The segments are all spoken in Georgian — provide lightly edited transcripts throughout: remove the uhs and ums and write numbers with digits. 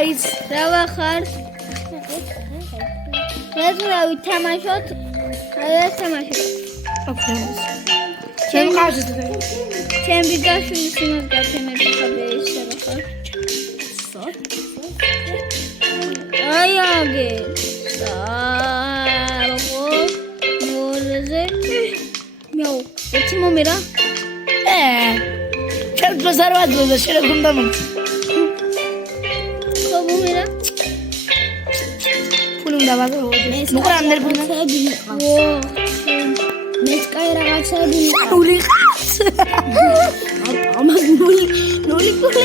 guys. დავახარ. რა ვითამაშოთ? აი თამაშოთ. ჩემ ყავს და. ჩემ ბიძაშვილის იმას გათენები ხარ ისე რა ხარ. აი აგე. მიაუ, ერთი მომერა? ჩემ ბაზარვაძე და შეიძლება მომწ. ხო მომერა? ფული უნდა ვაგო. მოყრამდე ფული. ო, მეც კაი რაღაცები მიყავს. ფული ყავს. ამას ნული ფული.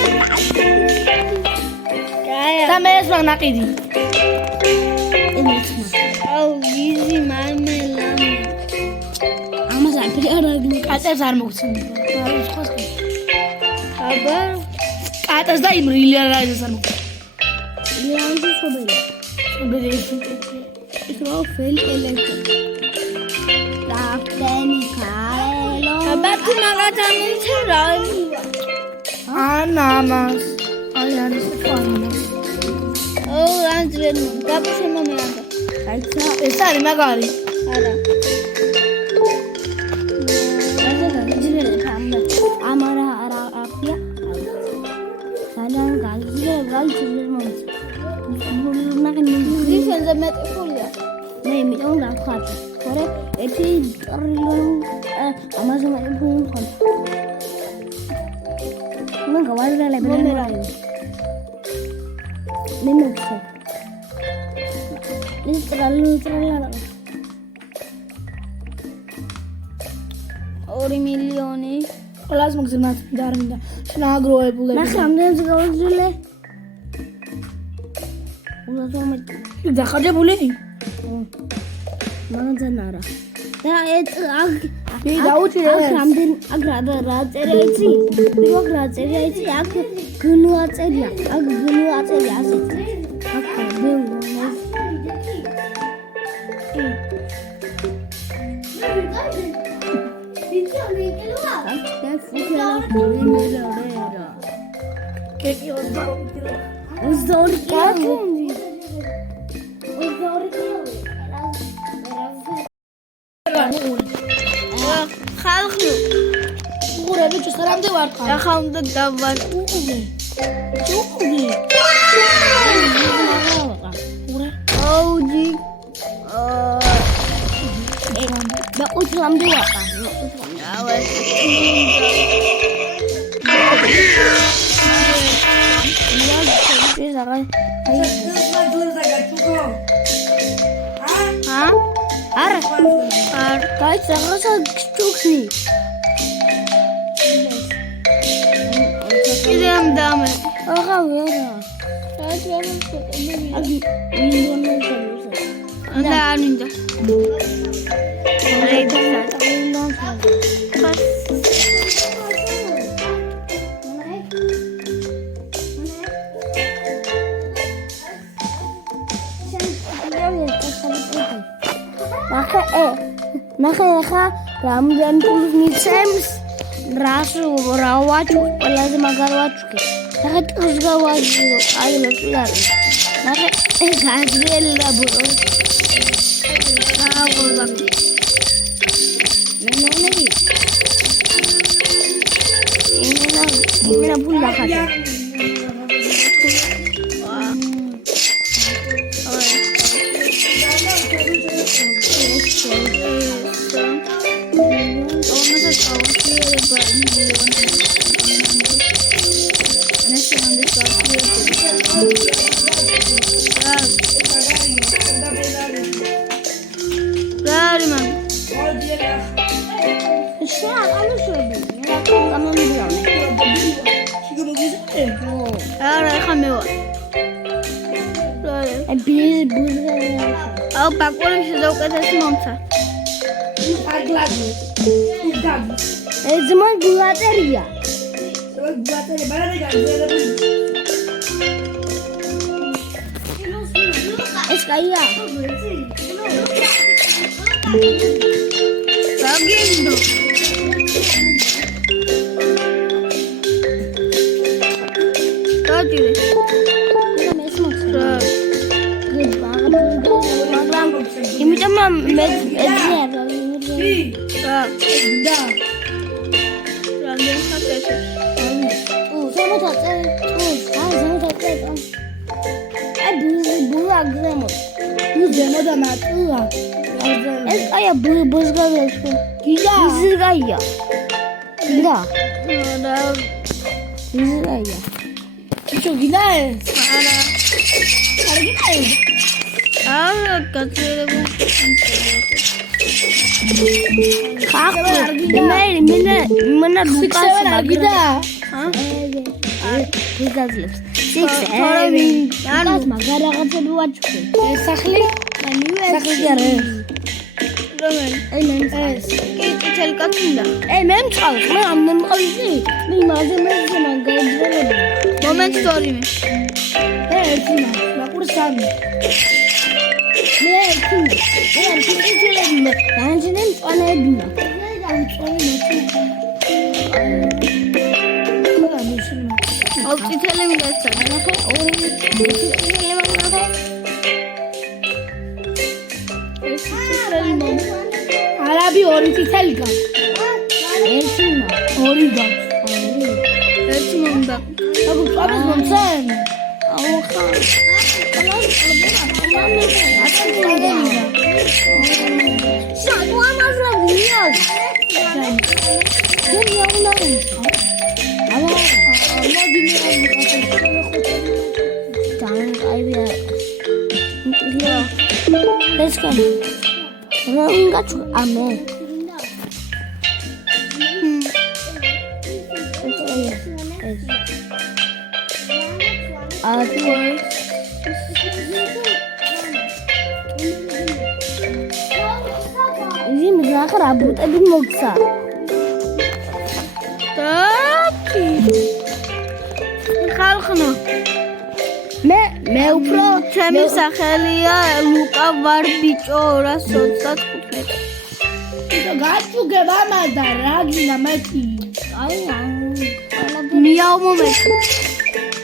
და მე ეს მაგნაყიდი. აუ, ვიზი მარმელამა. ამას აფრი არ აგნი. კატებს არ მოგცემ. აბა, კატას და იმ რილიანს არ მოგცემ. ლიანძი ხობელი. ის რა ფელი ელექტრო. დაფტენი ქალო. აბა თუ მაგათანი რა? ანანას. აი არის ფაინა. ო, ანძრენ გაბუშე მომერანდა. აიცა, ეს არის მაგარი. არა. ამარა არა აფია. სანამ გაიძე გაიძე მომც. ნახე მეტი ფულია. მე იმიტომ დავხატე. ხორე 1 ტრილიონი ამაზე მე ფული ხარ. მე გავარდალე მე. მე მოხდა. ლიტრალა. 2 მილიონი. ყველას მოგზნათ და არ მინდა. შნაგროებულები. ნახე ამდენს გავაძლე. უნდა დახარჯებული? მაგან არა. და აგ დაუჭირე. ამდენ აგ რა წერია იცი? პირველ რა წერია იცი? აგ გნუ აწერია. აგ გნუ აწერია ასეთ. აგ ბევრი. ხალხი უყურები ჩვენამდე ვარ ხარ. ახლა უნდა დავაყუყი. აუჯი. და უთლამდე ვაყა. არა. კაი, რაღაცა გჭუქნი. კიდე ამ დამე. აღა ვერა. და არ მინდა. ნახე ახლა რამდენ ფულს მიცემს რას რა ვაჭუყ ყველაზე მაგარ ვაჭუყი ნახე ტყს გავაჭუყ აი ლოცი არის ნახე გაზრიელა ბურო აღვლა ნონები იმენა ფული ახლა აუ ბაკურში ზოგადად მომცა ეს მან გულატერია ეს კაია გაგინდო გაჯერე მაგრამ იმიტომ მე ეძნერ და რამდენი ხარკეთებს? ზემო და მატულა. ეს კაია ბოზგავებს გიდა. ზიგაია გიდა და ზიგაია ბიჭო გიდა ეს? არა არ გიდა ეს? არა გაძლიერებულ ხახტი მე ლუკას არ გიდა? გიგაზლებს ანუ მაგარ რაღაცები ვაჩვენე ეს სახლი? სახლი კი არა. რომელი? ეს. კი წითელი კაცი უნდა. მე მწყალ მე ამდენ მყავი მე მაგაზე მაგაიძველები მომენტ სტორიმე. მე ერთი მაყურე სამი. მე ერთი მე განჯენ წანები აუ წითელი მიდაცა. არაბი ორი წითელი გაქვს. ორი გაქვს. ერთი მომდა. აგუ წაბეს მომცენ. Let's go. Enggak cukup aman. Ini mereka rambut tapi moksa. Tapi ხალხნო მე უფრო ჩემი სახელია ლუკა ვარ ბიჭო 225. იტო გაჩუგე მამა და რა გინდა მეთი. აი მიაო მომეთ.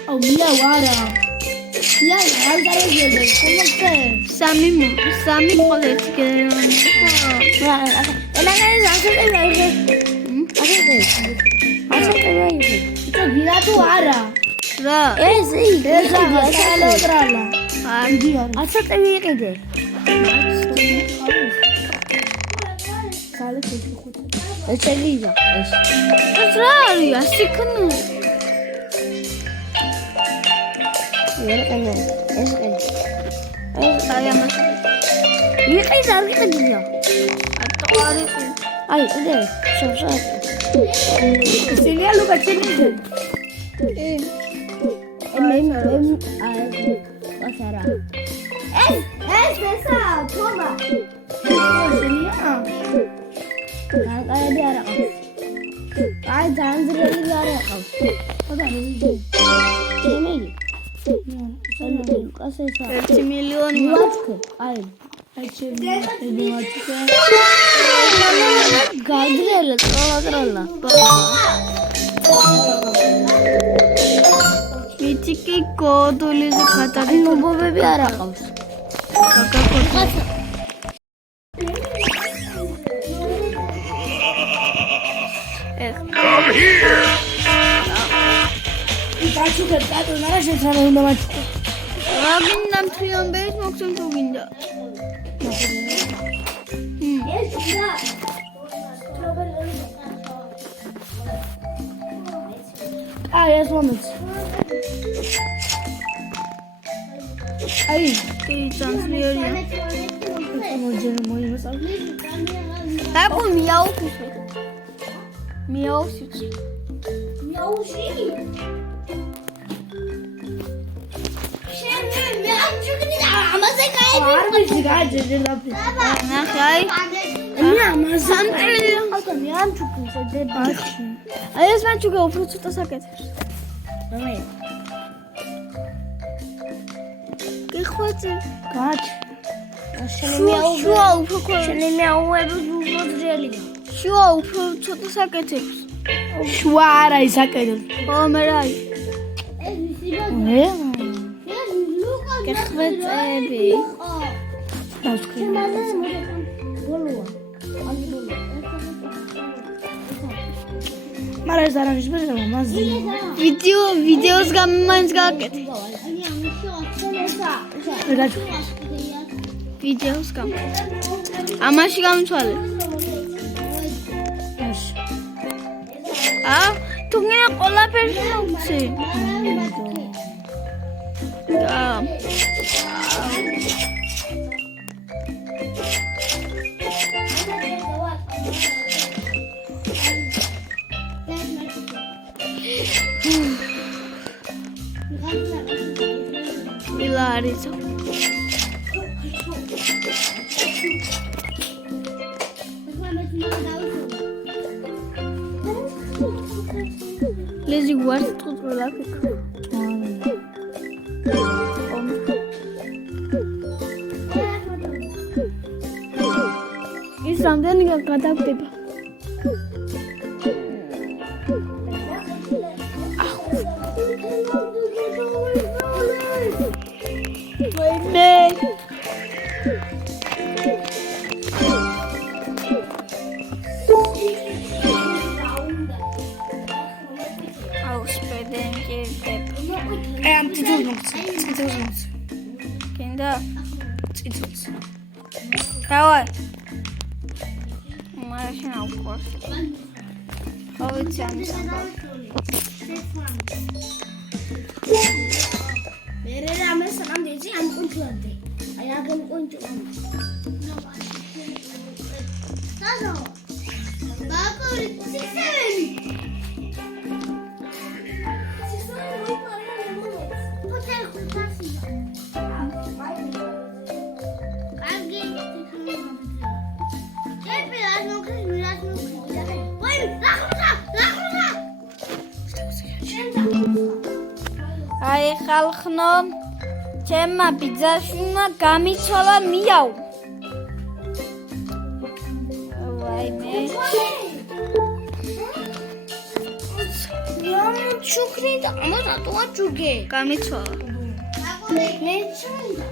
აუ მია ვარა. მია არ გარეგები ხომოქე. სამი ყოლეთ გერმანი. იტო გირა თუ არა. რა? ეს საელოდრალა. არგი ასატები იყიდე. სალე ხუთი. ეს შეგიძლია ეს. ეს რა არის? ასიქნო. ეს აი ამას იყიდე არ იყიდია. ატო არის. აი კიდე შევშა. სილია ლუკა ჩინიზე. ასარა. ესა თომა. სილია. გაყაები არ აყავს. აი ძანძრელი არ აყავს. ხოდა ნიჟი. შემელი. ლუკას ესა. 1 მილიონი ვაჩქე. აი გაძრელა ტროლა. მითიკი კოდულიზე ხატარი ნუბობები არ აყავს. გაჩუგე დადო რა შეცვალე უნდა მაჩუგე. რა გინდა მთლიანბერის მოგცემ თუ გინდა? აი ეს მომეც. აი კი ძანძლიერია. მოძენ მოიმასალ. დაგო მიაუხის. მიაუსიც. მიაუში. მე ამ ჩუქნი და ამაზე გაები. არ ვიცი გაიძე ლაფი. ნახე აი. მე ამაზე ხალხო მე ამ ჩუქნს დებაში. აი ეს მან ჩუქა უფრო ცოტა საკეთებს. მე კი ხვეწი. გაჩ. შუა უფრო ხოლმე. შენი მეაუები უფრო ძრელია. შუა უფრო ცოტა საკეთებს. შუა არა ისაკეთებს. ხო მე რა აი. მე ლუკა გეხვეწები. დავსკრინე. ბოლოა. მაგრამ ეს არ არის ბერება, მასზე. ვიდეოს გამო მაინც გააკეთე. ვეგაჩუ. ვიდეოს გამო. ამაში გამთვალე. ეში. თუ გინდა ყველაფერს მოვცი. ვილა არის. ლეზი გვარს ტყუწულა ფიქრობ. ის რამდენი გადავდება? ვაიმე. აუ სპედენკერტე. ამ წითელს მოგცე. წითელს მოგცე. გინდა? წითელს. დავაი. მაშინ აუყურს. ხო ვიცი ამის ამბავს. მერე რამე სანამდეცი ამ კონტროლდე. აი აგენ კონტროლ. დაზო. ბაკური სიქსეველი. ჰოთელ ხუთასი. კარგი. ეპი არ მოგხსნი, არ მოგხსნი. ვაი, ნახუნა. აი ხალხნო ჩემმა ბიძაშვილმა გამიცვალა მიაუ. ვაიმე. ჩუქრი და ამას რატო აჭუგე? გამიცვალა. მე ჩუნდა.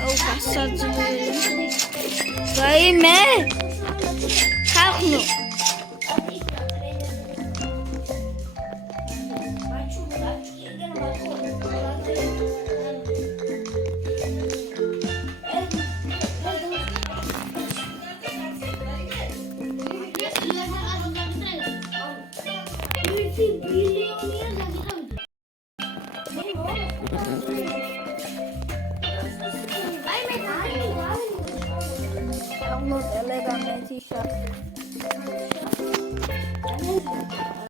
აუ გასაძლებელი. ვაიმე. ხალხნო Vamos a darle la